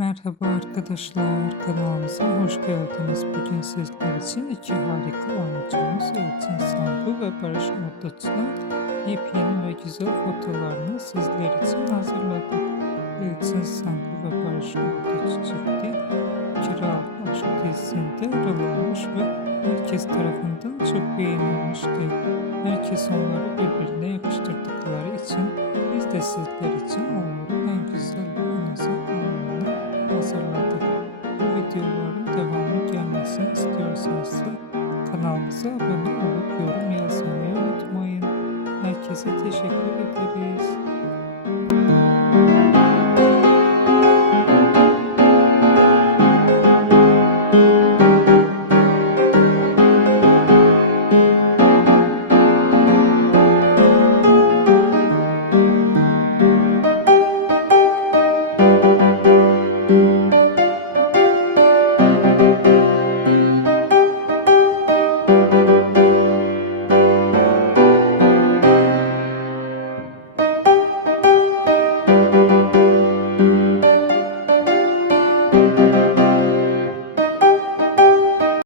Merhaba arkadaşlar, kanalımıza hoş geldiniz. Bugün sizler için iki harika oyuncumuz Elçin Sangu ve Barış Ortaç'ın yepyeni ve güzel fotolarını sizler için hazırladık. Elçin Sangu ve Barış Ortaç çifti Kira Aşk dizisinde rol almış ve herkes tarafından çok beğenilmişti. Herkes onları birbirine yakıştırdıkları için biz de sizler için onların en güzel videoların devamı gelmesini istiyorsanız kanalımıza abone olup yorum yazmayı unutmayın. Herkese teşekkür ederiz.